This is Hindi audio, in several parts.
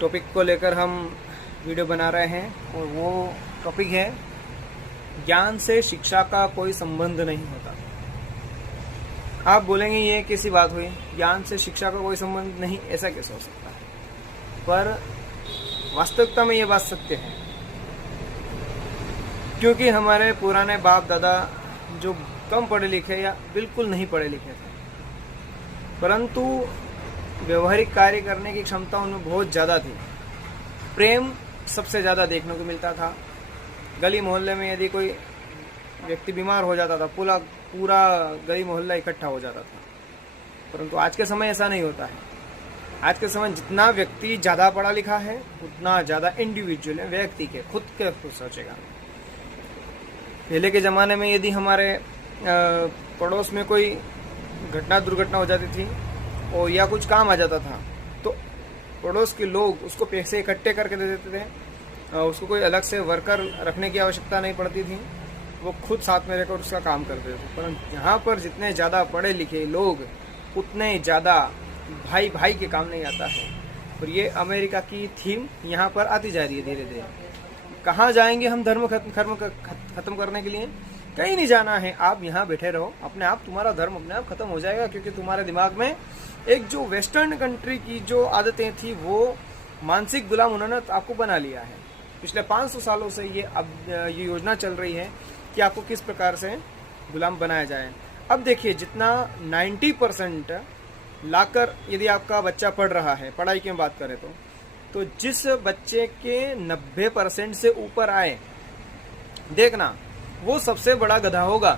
टॉपिक को लेकर हम वीडियो बना रहे हैं और वो टॉपिक है ज्ञान से शिक्षा का कोई संबंध नहीं होता। आप बोलेंगे ये कैसी बात हुई, ज्ञान से शिक्षा का कोई संबंध नहीं, ऐसा कैसे हो सकता है? पर वास्तविकता में ये बात सत्य है, क्योंकि हमारे पुराने बाप दादा जो कम पढ़े लिखे या बिल्कुल नहीं पढ़े लिखे थे, परंतु व्यवहारिक कार्य करने की क्षमता उनमें बहुत ज़्यादा थी। प्रेम सबसे ज़्यादा देखने को मिलता था। गली मोहल्ले में यदि कोई व्यक्ति बीमार हो जाता था, पूरा गली मोहल्ला इकट्ठा हो जाता था। परंतु आज के समय ऐसा नहीं होता है। आज के समय जितना व्यक्ति ज़्यादा पढ़ा लिखा है उतना ज़्यादा इंडिविजुअल है, व्यक्ति के खुद सोचेगा। पहले के ज़माने में यदि हमारे पड़ोस में कोई घटना दुर्घटना हो जाती थी और या कुछ काम आ जाता था तो पड़ोस के लोग उसको पैसे इकट्ठे करके दे देते थे। उसको कोई अलग से वर्कर रखने की आवश्यकता नहीं पड़ती थी, वो खुद साथ में रहकर उसका काम करते थे। परंतु यहाँ पर जितने ज़्यादा पढ़े लिखे लोग उतने ज़्यादा भाई भाई के काम नहीं आता है। और ये अमेरिका की थीम यहाँ पर आती जा रही है धीरे धीरे। कहाँ जाएंगे हम धर्म खत्म करने के लिए? कहीं नहीं जाना है, आप यहाँ बैठे रहो, अपने आप तुम्हारा धर्म अपने आप खत्म हो जाएगा। क्योंकि तुम्हारे दिमाग में एक जो वेस्टर्न कंट्री की जो आदतें थी वो मानसिक गुलाम उन्होंने आपको बना लिया है। पिछले 500 सालों से ये योजना चल रही है कि आपको किस प्रकार से गुलाम बनाया जाए। अब देखिए, जितना 90% लाकर यदि आपका बच्चा पढ़ रहा है, पढ़ाई की बात करें तो जिस बच्चे के 90% से ऊपर आए, देखना वो सबसे बड़ा गधा होगा।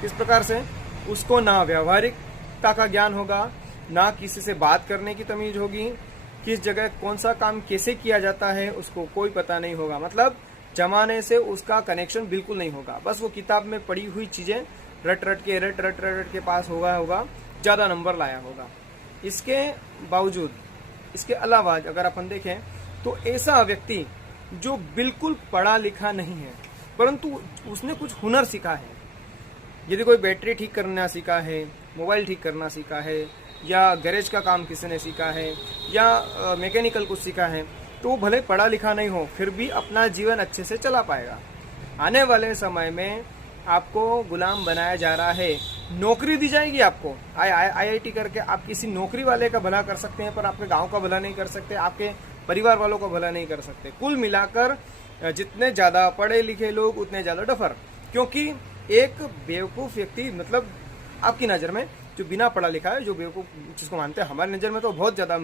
किस प्रकार से? उसको ना व्यावहारिकता का ज्ञान होगा, ना किसी से बात करने की तमीज होगी, किस जगह कौन सा काम कैसे किया जाता है उसको कोई पता नहीं होगा। मतलब जमाने से उसका कनेक्शन बिल्कुल नहीं होगा। बस वो किताब में पढ़ी हुई चीजें रट रट के पास होगा, ज्यादा नंबर लाया होगा। इसके बावजूद, इसके अलावा अगर अपन देखें तो ऐसा व्यक्ति जो बिल्कुल पढ़ा लिखा नहीं है परंतु उसने कुछ हुनर सीखा है, यदि कोई बैटरी ठीक करना सीखा है, मोबाइल ठीक करना सीखा है, या गैरेज का काम किसी ने सीखा है, या मैकेनिकल कुछ सीखा है, तो वो भले पढ़ा लिखा नहीं हो फिर भी अपना जीवन अच्छे से चला पाएगा। आने वाले समय में आपको गुलाम बनाया जा रहा है, नौकरी दी जाएगी आपको। IIT करके आप किसी नौकरी वाले का भला कर सकते हैं पर आपके गांव का भला नहीं कर सकते, आपके परिवार वालों का भला नहीं कर सकते। कुल मिलाकर जितने ज़्यादा पढ़े लिखे लोग उतने ज़्यादा डफर। क्योंकि एक बेवकूफ़ व्यक्ति, मतलब आपकी नज़र में जो बिना पढ़ा लिखा है, जो बेवकूफ़ जिसको मानते हैं, हमारी नज़र में तो बहुत ज़्यादा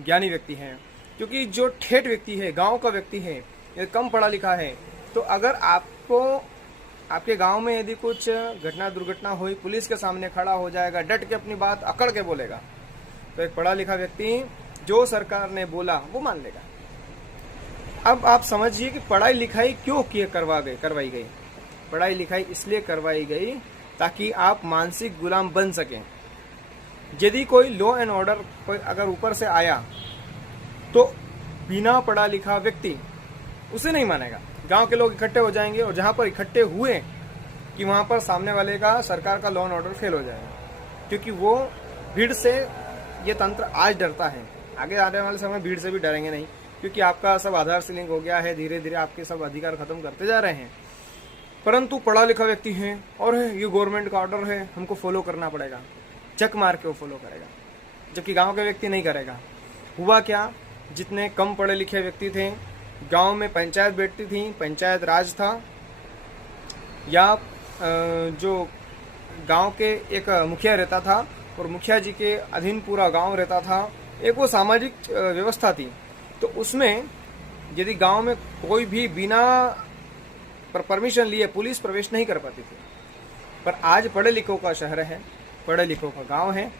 ज्ञानी व्यक्ति हैं। क्योंकि जो ठेठ व्यक्ति है, गांव का व्यक्ति है, या कम पढ़ा लिखा है, तो अगर आपको आपके गांव में यदि कुछ घटना दुर्घटना हुई, पुलिस के सामने खड़ा हो जाएगा, डट के अपनी बात अकड़ के बोलेगा, तो एक पढ़ा लिखा व्यक्ति जो सरकार ने बोला वो मान लेगा। अब आप समझिए कि पढ़ाई लिखाई क्यों करवाई गई। पढ़ाई लिखाई इसलिए करवाई गई ताकि आप मानसिक गुलाम बन सकें। यदि कोई लॉ एंड ऑर्डर कोई अगर ऊपर से आया तो बिना पढ़ा लिखा व्यक्ति उसे नहीं मानेगा। गांव के लोग इकट्ठे हो जाएंगे और जहां पर इकट्ठे हुए कि वहां पर सामने वाले का, सरकार का लॉ एंड ऑर्डर फेल हो जाएगा। क्योंकि वो भीड़ से ये तंत्र आज डरता है, आगे आने वाले समय भीड़ से भी डरेंगे नहीं। क्योंकि आपका सब आधार से लिंक हो गया है, धीरे धीरे आपके सब अधिकार खत्म करते जा रहे हैं। परंतु पढ़ा लिखा व्यक्ति है और ये गवर्नमेंट का ऑर्डर है, हमको फॉलो करना पड़ेगा, चक मार के वो फॉलो करेगा, जबकि गांव का व्यक्ति नहीं करेगा। हुआ क्या, जितने कम पढ़े लिखे व्यक्ति थे, गांव में पंचायत बैठती थी, पंचायत राज था, या जो गांव के एक मुखिया रहता था और मुखिया जी के अधीन पूरा गांव रहता था, एक वो सामाजिक व्यवस्था थी। तो उसमें यदि गांव में कोई भी बिना परमिशन लिए पुलिस प्रवेश नहीं कर पाती थी। पर आज पढ़े लिखों का शहर है, पढ़े लिखों का गांव है।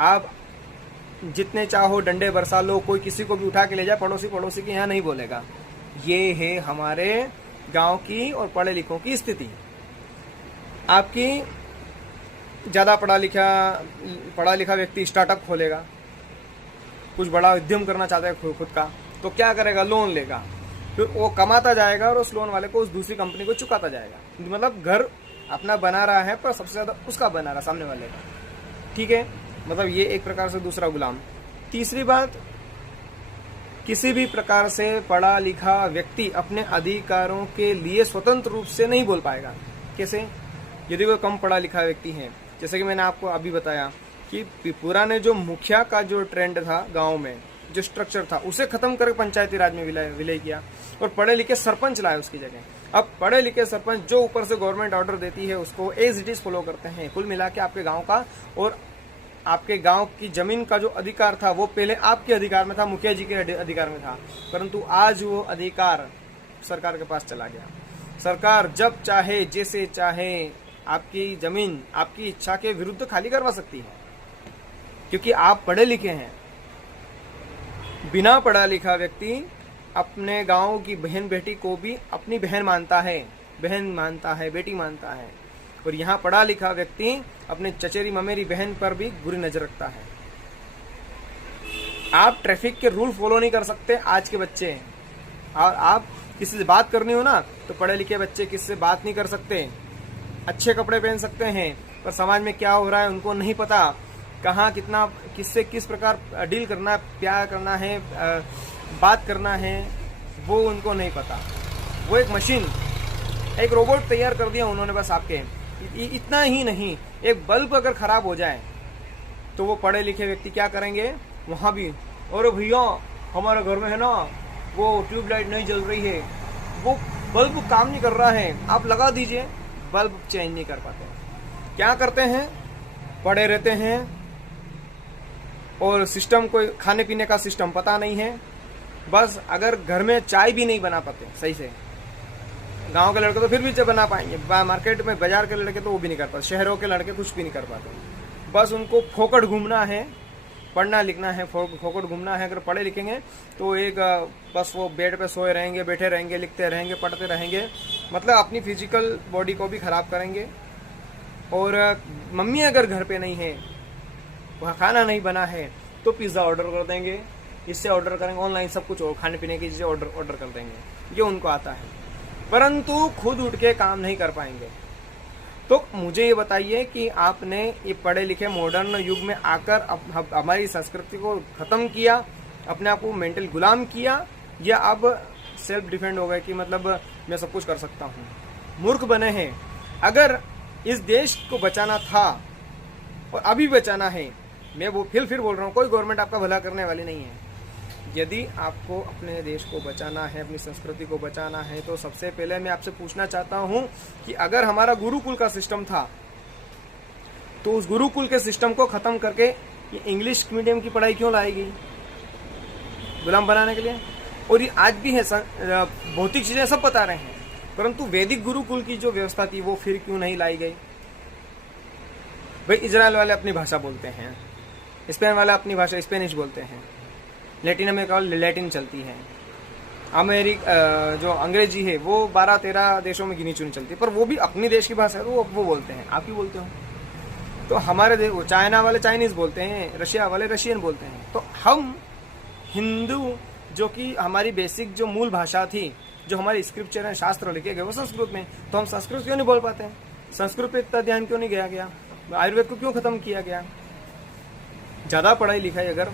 आप जितने चाहो डंडे बरसा लो, कोई किसी को भी उठा के ले जाए, पड़ोसी के यहाँ नहीं बोलेगा। ये है हमारे गांव की और पढ़े लिखों की स्थिति। आपकी ज़्यादा पढ़ा लिखा व्यक्ति स्टार्टअप खोलेगा, कुछ बड़ा उद्यम करना चाहता है खुद का, तो क्या करेगा? लोन लेगा, फिर वो कमाता जाएगा और उस लोन वाले को उस दूसरी कंपनी को चुकाता जाएगा। मतलब घर अपना बना रहा है पर सबसे ज़्यादा उसका बना रहा, सामने वाले का। ठीक है, मतलब ये एक प्रकार से दूसरा गुलाम। तीसरी बात, किसी भी प्रकार से पढ़ा लिखा व्यक्ति अपने अधिकारों के लिए स्वतंत्र रूप से नहीं बोल पाएगा। कैसे? यदि कोई कम पढ़ा लिखा व्यक्ति है, जैसे कि मैंने आपको अभी बताया कि पुराने जो मुखिया का जो ट्रेंड था गांव में, जो स्ट्रक्चर था, उसे खत्म करके पंचायती राज में विलय किया और पढ़े लिखे सरपंच लाए उसकी जगह। अब पढ़े लिखे सरपंच जो ऊपर से गवर्नमेंट ऑर्डर देती है उसको एज इट इज फॉलो करते हैं। कुल मिला के आपके गाँव का और आपके गांव की जमीन का जो अधिकार था वो पहले आपके अधिकार में था, मुखिया जी के अधिकार में था, परंतु आज वो अधिकार सरकार के पास चला गया। सरकार जब चाहे जैसे चाहे आपकी जमीन आपकी इच्छा के विरुद्ध खाली करवा सकती है, क्योंकि आप पढ़े लिखे हैं। बिना पढ़ा लिखा व्यक्ति अपने गांव की बहन बेटी को भी अपनी बहन मानता है, बेटी मानता है, और यहाँ पढ़ा लिखा व्यक्ति अपने चचेरी ममेरी बहन पर भी बुरी नजर रखता है। आप ट्रैफिक के रूल फॉलो नहीं कर सकते आज के बच्चे, और आप किसी से बात करनी हो ना तो पढ़े लिखे बच्चे किसी से बात नहीं कर सकते। अच्छे कपड़े पहन सकते हैं पर समाज में क्या हो रहा है उनको नहीं पता, कहाँ कितना किससे किस प्रकार डील करना है, प्यार करना है, बात करना है, वो उनको नहीं पता। वो एक मशीन, एक रोबोट तैयार कर दिया उन्होंने बस आपके। इतना ही नहीं, एक बल्ब अगर खराब हो जाए तो वो पढ़े लिखे व्यक्ति क्या करेंगे, वहाँ भी अरे भैया हमारे घर में है ना वो ट्यूबलाइट नहीं जल रही है, वो बल्ब काम नहीं कर रहा है, आप लगा दीजिए। बल्ब चेंज नहीं कर पाते। क्या करते हैं, पढ़े रहते हैं और सिस्टम को, खाने पीने का सिस्टम पता नहीं है। बस अगर घर में चाय भी नहीं बना पाते सही से, गांव के लड़के तो फिर भी बना पाएंगे, मार्केट में बाजार के लड़के तो वो भी नहीं कर पाते, शहरों के लड़के कुछ भी नहीं कर पाते। बस उनको फोकट घूमना है, पढ़ना लिखना है, फोकट घूमना है। अगर पढ़े लिखेंगे तो एक बस वो बेड पे सोए रहेंगे, बैठे रहेंगे, लिखते रहेंगे, पढ़ते रहेंगे, मतलब अपनी फिजिकल बॉडी को भी खराब करेंगे। और मम्मी अगर घर पे नहीं है, वहाँ खाना नहीं बना है तो पिज़्ज़ा ऑर्डर कर देंगे, इससे ऑर्डर करेंगे, ऑनलाइन सब कुछ खाने पीने की चीज़ें ऑर्डर कर देंगे, ये उनको आता है, परंतु खुद उठ के काम नहीं कर पाएंगे। तो मुझे ये बताइए कि आपने ये पढ़े लिखे मॉडर्न युग में आकर हमारी संस्कृति को खत्म किया, अपने आप को मेंटल गुलाम किया, या अब सेल्फ डिफेंड हो गए कि मतलब मैं सब कुछ कर सकता हूँ। मूर्ख बने हैं। अगर इस देश को बचाना था और अभी बचाना है, मैं वो फिर बोल रहा हूँ, कोई गवर्नमेंट आपका भला करने वाली नहीं है। यदि आपको अपने देश को बचाना है, अपनी संस्कृति को बचाना है, तो सबसे पहले मैं आपसे पूछना चाहता हूं कि अगर हमारा गुरुकुल का सिस्टम था तो उस गुरुकुल के सिस्टम को खत्म करके ये इंग्लिश मीडियम की पढ़ाई क्यों लाई गई? गुलाम बनाने के लिए। और ये आज भी है, भौतिक चीजें सब बता रहे हैं, परंतु वैदिक गुरुकुल की जो व्यवस्था थी वो फिर क्यों नहीं लाई गई? भाई इजराइल वाले अपनी भाषा बोलते हैं, स्पेन वाले अपनी भाषा स्पेनिश बोलते हैं, लैटिन अमेरिका में लैटिन चलती है, जो अंग्रेजी है वो 12-13 देशों में गिनी चुनी चलती है, पर वो भी अपनी देश की भाषा है तो वो बोलते हैं, आप ही बोलते हो। तो हमारे देश, चाइना वाले चाइनीज बोलते हैं, रशिया वाले रशियन बोलते हैं। तो हम हिंदू, जो कि हमारी बेसिक जो मूल भाषा थी, जो हमारे स्क्रिप्चर है, शास्त्र लिखे गए वो संस्कृत में, तो हम संस्कृत क्यों नहीं बोल पाते हैं? संस्कृत पे इतना ध्यान क्यों नहीं गया? आयुर्वेद को क्यों खत्म किया गया? ज़्यादा पढ़ाई लिखाई अगर